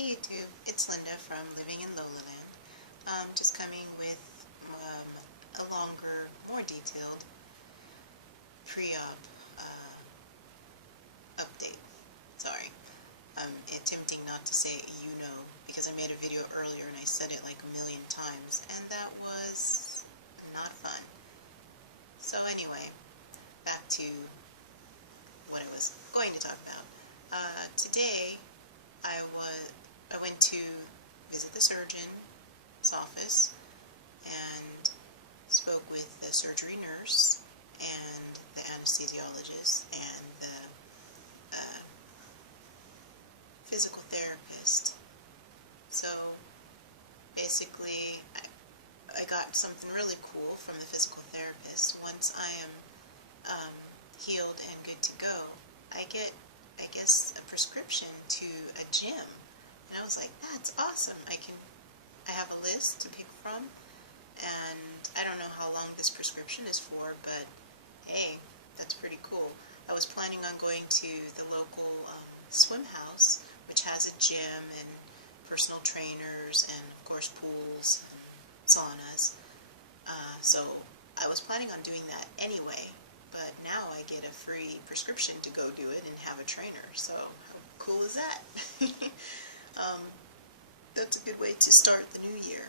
Hey YouTube, it's Linda from Living in Lolaland. Just coming with a longer, more detailed pre-op update. Sorry, I'm attempting not to say because I made a video earlier and I said it like a million times and that was not fun. So anyway, back to what I was going to talk about. Today I went to visit the surgeon's office and spoke with the surgery nurse and the anesthesiologist and the physical therapist. So basically I got something really cool from the physical therapist. Once I am healed and good to go, I get, I guess, a prescription to a gym. And I was like, that's awesome. I have a list to pick from, and I don't know how long this prescription is for, but hey, that's pretty cool. I was planning on going to the local swim house, which has a gym and personal trainers and, of course, pools and saunas. So I was planning on doing that anyway, but now I get a free prescription to go do it and have a trainer. So how cool is that? That's a good way to start the new year.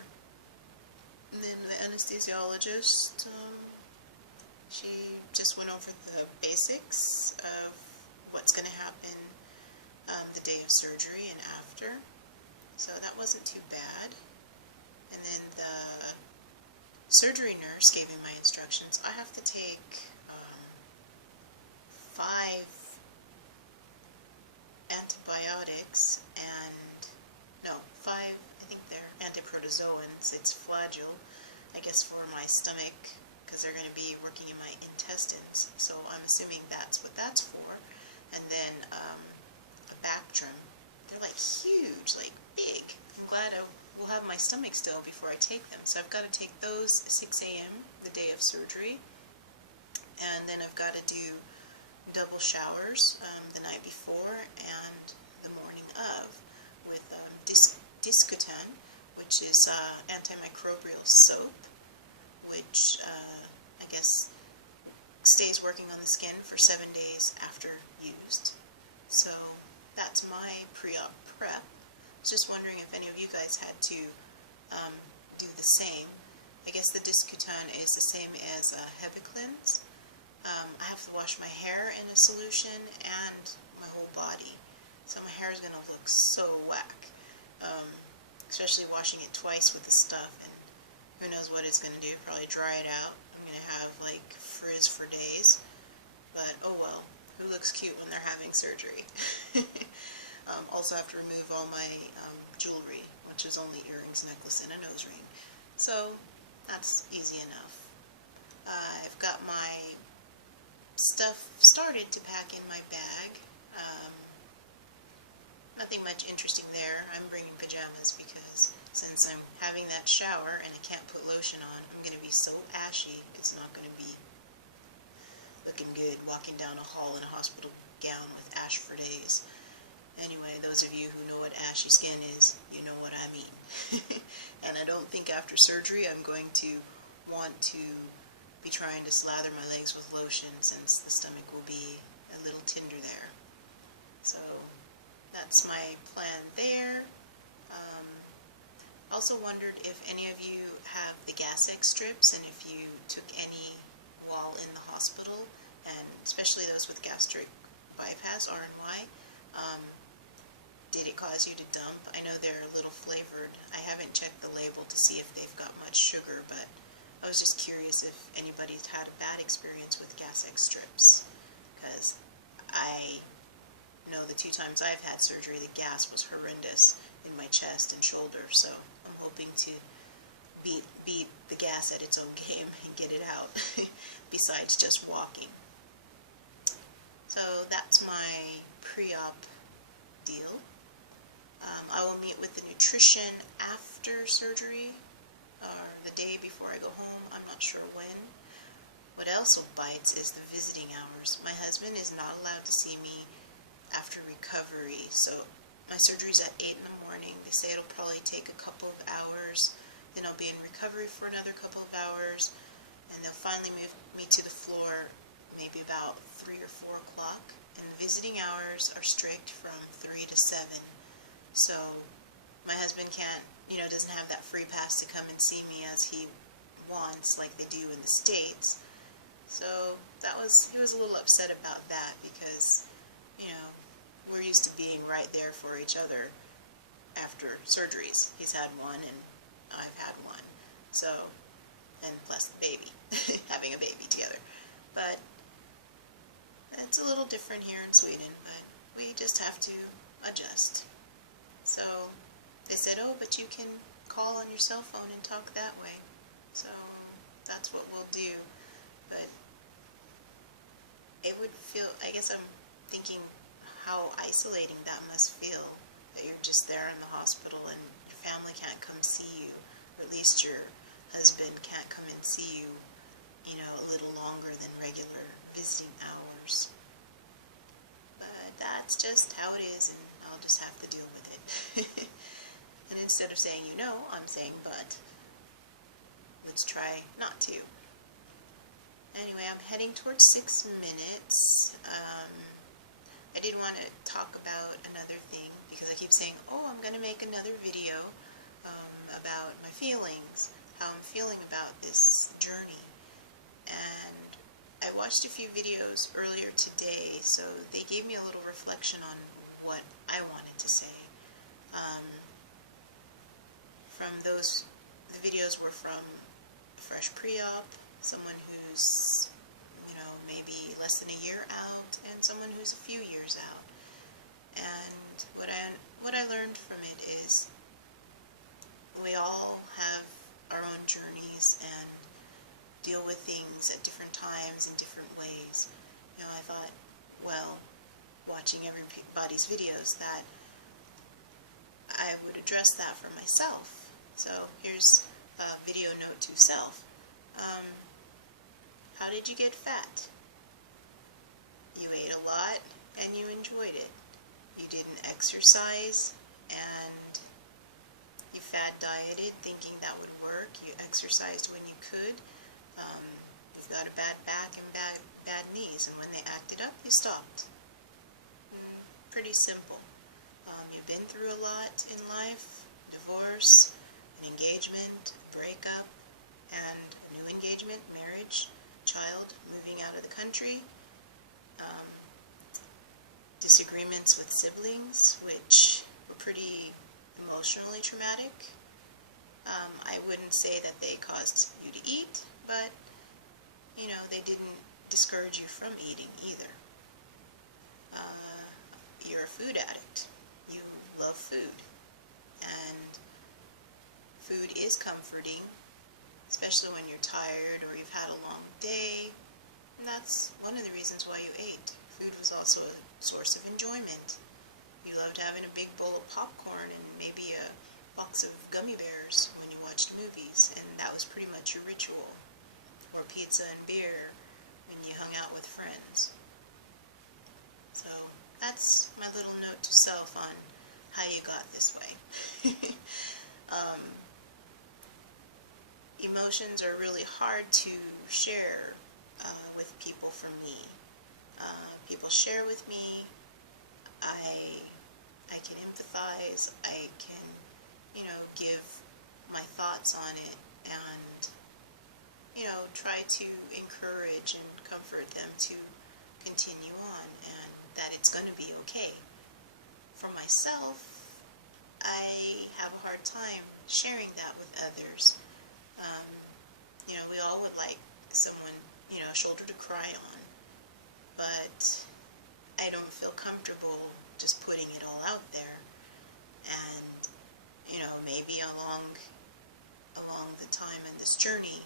And then the anesthesiologist, she just went over the basics of what's going to happen the day of surgery and after. So that wasn't too bad. And then the surgery nurse gave me my instructions. I have to take 5 antibiotics and, no, 5, I think they're antiprotozoans. It's Flagyl, I guess, for my stomach, because they're going to be working in my intestines. So I'm assuming that's what that's for. And then a Bactrim. They're like huge, like big. I'm glad I will have my stomach still before I take them. So I've got to take those 6 a.m. the day of surgery. And then I've got to do double showers the night before and the morning of with Discotan, which is antimicrobial soap, which I guess stays working on the skin for 7 days after used. So that's my pre-op prep. I was just wondering if any of you guys had to do the same. I guess the Discotan is the same as Hepiclins. I have to wash my hair in a solution and my whole body. So my hair is going to look so whack. Especially washing it twice with the stuff, and who knows what it's going to do. Probably dry it out. I'm going to have like frizz for days. But oh well, who looks cute when they're having surgery? Also have to remove all my jewelry, which is only earrings, necklace, and a nose ring. So that's easy enough. I've got my stuff started to pack in my bag. Nothing much interesting there. I'm bringing pajamas because since I'm having that shower and I can't put lotion on, I'm going to be so ashy, it's not going to be looking good walking down a hall in a hospital gown with ash for days. Anyway, those of you who know what ashy skin is, you know what I mean. And I don't think after surgery I'm going to want to be trying to slather my legs with lotion, since the stomach will be a little tender there. So that's my plan there. Also wondered if any of you have the Gas-X strips, and if you took any while in the hospital, and especially those with gastric bypass, RNY. Did it cause you to dump? I know they're a little flavored. I haven't checked the label to see if they've got much sugar, but I was just curious if anybody's had a bad experience with Gas-X strips, because I know the 2 times I've had surgery, the gas was horrendous in my chest and shoulder, so I'm hoping to beat the gas at its own game and get it out, besides just walking. So that's my pre-op deal. I will meet with the nutrition after surgery, or the day before I go home. I'm not sure when. What also bites is the visiting hours. My husband is not allowed to see me after recovery, so my surgery's at 8 in the morning. They say it'll probably take a couple of hours, then I'll be in recovery for another couple of hours, and they'll finally move me to the floor maybe about 3 or 4 o'clock. And the visiting hours are strict from 3 to 7. So my husband can't, doesn't have that free pass to come and see me as he wants like they do in the States. So he was a little upset about that because, we're used to being right there for each other after surgeries. He's had one and I've had one. So, and plus the baby, having a baby together. But it's a little different here in Sweden, but we just have to adjust. So they said, oh, but you can call on your cell phone and talk that way. So that's what we'll do. But it would feel, I guess I'm thinking how isolating that must feel, that you're just there in the hospital and your family can't come see you, or at least your husband can't come and see you, a little longer than regular visiting hours. But that's just how it is, and I'll just have to deal with it. And instead of saying I'm saying but. Let's try not to. Anyway, I'm heading towards 6 minutes. I did want to talk about another thing, because I keep saying, oh, I'm going to make another video about my feelings, how I'm feeling about this journey. And I watched a few videos earlier today, so they gave me a little reflection on what I wanted to say. The videos were from fresh pre-op, someone who's maybe less than a year out, and someone who's a few years out. And what I learned from it is we all have our own journeys and deal with things at different times in different ways. I thought, well, watching everybody's videos, that I would address that for myself. So here's a video note to self. How did you get fat? You ate a lot and you enjoyed it. You didn't exercise and you fad dieted thinking that would work. You exercised when you could. You've got a bad back and bad knees, and when they acted up, you stopped. Pretty simple. You've been through a lot in life: divorce, an engagement, breakup, and a new engagement, marriage, child, moving out of the country, disagreements with siblings, which were pretty emotionally traumatic. I wouldn't say that they caused you to eat, but they didn't discourage you from eating either. You're a food addict. You love food, and food is comforting, especially when you're tired or you've had a long day, and that's one of the reasons why you ate. Food was also a source of enjoyment. You loved having a big bowl of popcorn and maybe a box of gummy bears when you watched movies, and that was pretty much your ritual. Or pizza and beer when you hung out with friends. So that's my little note to self on how you got this way. Emotions are really hard to share with people for me. People share with me, I can empathize, I can, give my thoughts on it, and, try to encourage and comfort them to continue on, and that it's going to be okay. For myself, I have a hard time sharing that with others. We all would like someone, a shoulder to cry on, but I don't feel comfortable just putting it all out there. And, maybe along the time in this journey,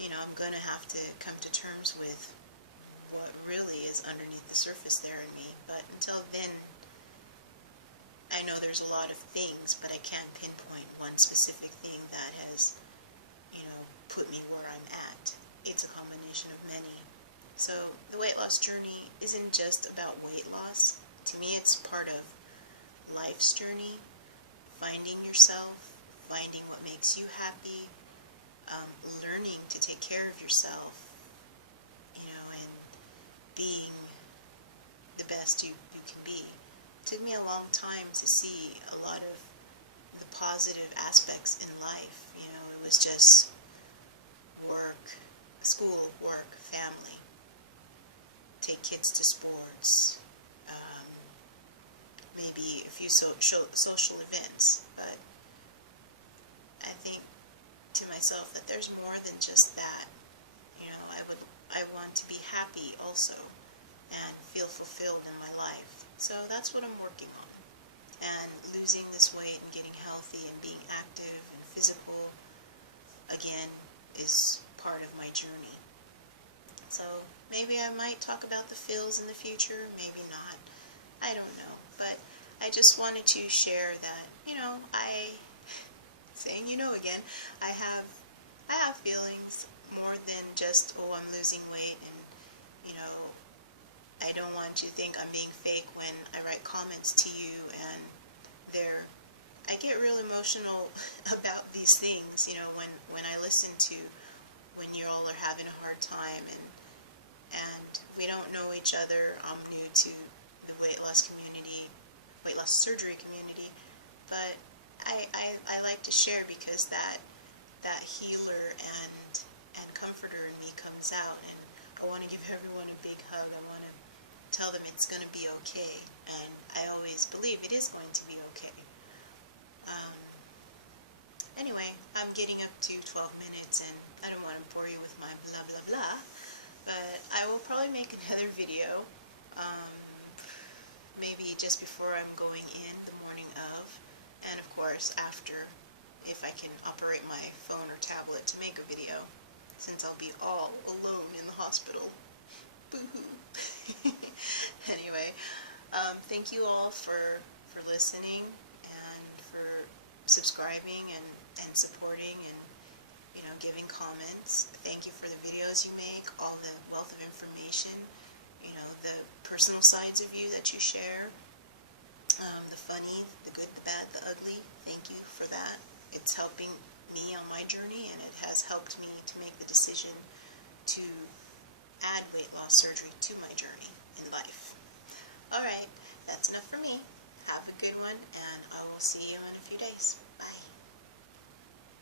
I'm going to have to come to terms with what really is underneath the surface there in me. But until then, I know there's a lot of things, but I can't pinpoint one specific thing that has, put me where I'm at. It's a combination of many. So the weight loss journey isn't just about weight loss. To me, it's part of life's journey. finding yourself, finding what makes you happy, learning to take care of yourself, and being the best you can be. It took me a long time to see a lot of the positive aspects in life. It was just work, school, work, family, take kids to sports, maybe a few social events, but I think to myself that there's more than just that. I want to be happy also and feel fulfilled in my life. So that's what I'm working on. And losing this weight and getting healthy and being active and physical, again, is part of my journey. So maybe I might talk about the feels in the future, maybe not. I don't know. But I just wanted to share that, saying again, I have feelings more than just, oh, I'm losing weight, and I don't want you to think I'm being fake when I write comments to you, and I get real emotional about these things, when I listen to when you all are having a hard time, and we don't know each other. I'm new to the weight loss community, weight loss surgery community, but I like to share because that healer and comforter in me comes out, and I want to give everyone a big hug. I want to tell them it's going to be okay, and I always believe it is going to be okay. Anyway, I'm getting up to 12 minutes, and I don't want to bore you with my blah blah blah, but I will probably make another video, maybe just before I'm going in, the morning of, and of course after, if I can operate my phone or tablet to make a video, since I'll be all alone in the hospital. Boo-hoo. Anyway, thank you all for listening and for subscribing and supporting and giving comments. Thank you for the videos you make, all the wealth of information, the personal sides of you that you share, the funny, the good, the bad, the ugly. Thank you for that. It's helping me on my journey, and it has helped me to make the decision to add weight loss surgery to my journey in life. Alright, that's enough for me. Have a good one, and I will see you in a few days.